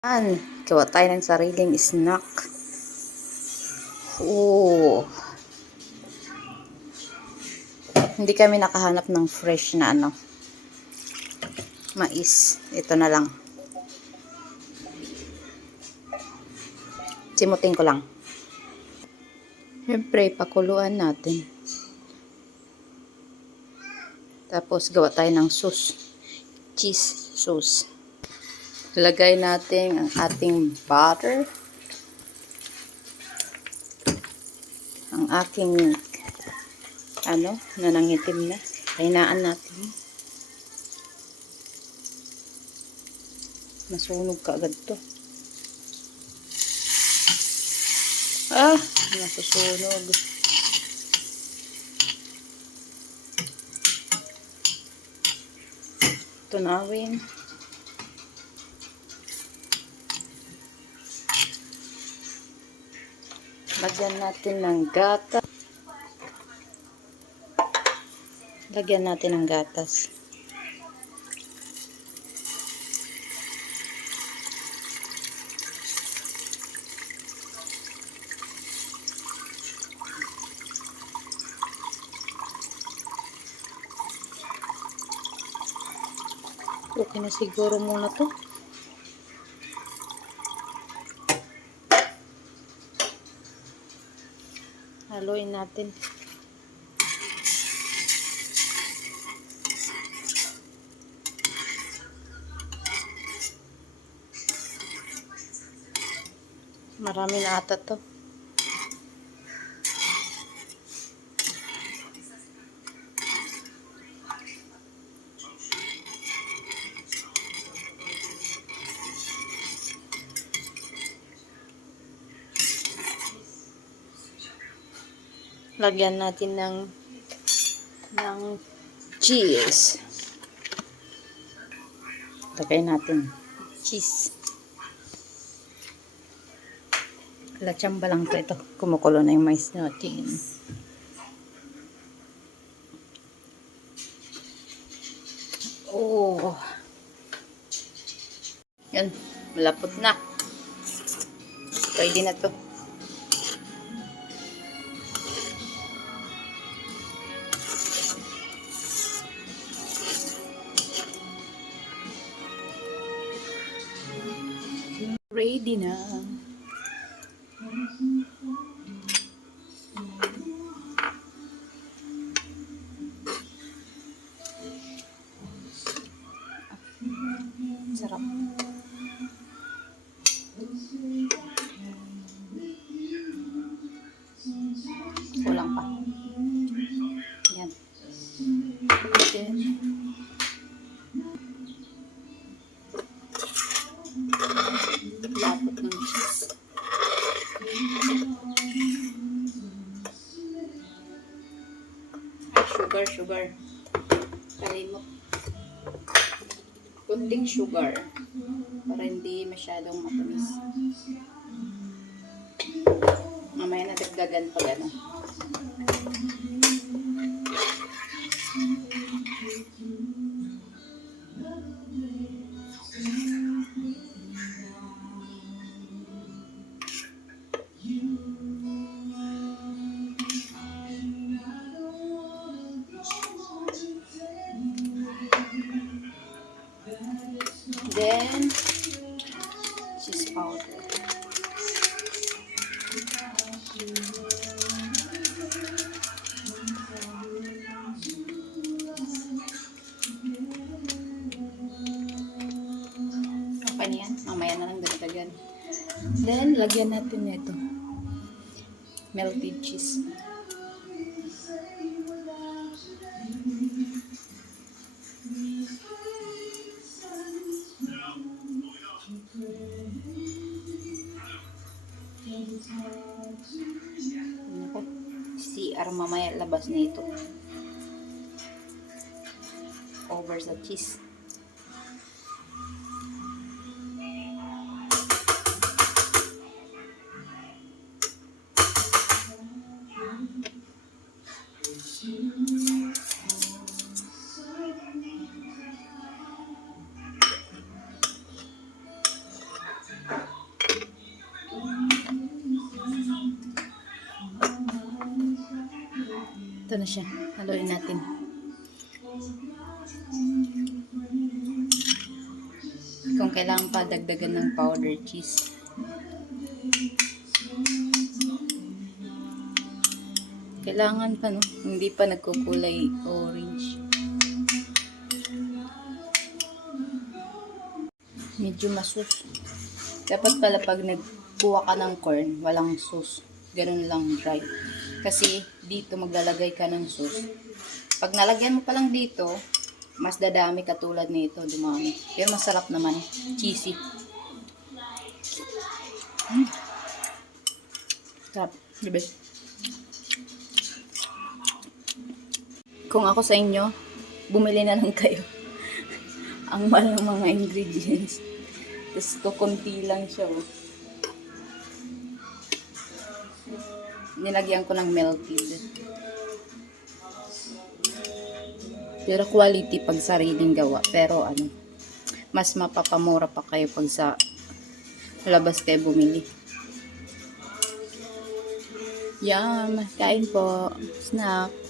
Gawa tayo ng sariling snack. Oh, hindi kami nakahanap ng fresh na mais. Ito na lang. Simutin ko lang. Siyempre, pakuluan natin. Tapos, gawa tayo ng sauce. Cheese sauce. Lagay natin ang ating butter. Ang aking nanangitim na. Kainaan natin. Masunog ka agad to. Nasusunog. Tunawin. Lagyan natin ng gatas. Lagyan natin ng gatas. Okay na siguro muna to. Haluin natin. Marami na ata to. Lagyan natin ng cheese. Lagay natin cheese. Latsamba lang to ito. Kumukulo na yung mais natin. Oh. Yan. Malapot na. Pwede na to. Ready na. Sarap. Kulang pa. Yan. Then, lapot ng cheese. Sugar. Kalimot. Kunting sugar. Para hindi masyadong matamis. Mamaya na dagdagan pag Then, cheese powder. Okay na yan. Mamaya na lang dagdagan. Then, lagyan natin nito. Melted cheese. CR mamaya labas na ito. Over sa cheese. Ito na siya. Haluin natin. Kung kailangan pa dagdagan ng powder cheese. Kailangan pa, no? Hindi pa nagkukulay orange. Medyo masus. Dapat pala pag nagkuha ka ng corn, walang sauce. Ganun lang dry. Kasi dito maglalagay ka ng sauce. Pag nalagyan mo pa lang dito, mas dadami katulad nito, dumami. Pero masarap naman. Cheesy. Sarap. Diba? Kung ako sa inyo, bumili na lang kayo. Ang mahal ng mga ingredients. Tapos kukunti lang siya. Oh. Nilagyan ko ng melted. Pero quality pag sariling gawa. Pero ano, mas mapapamura pa kayo pag sa labas kayo bumili. Yum! Kain po. Snack.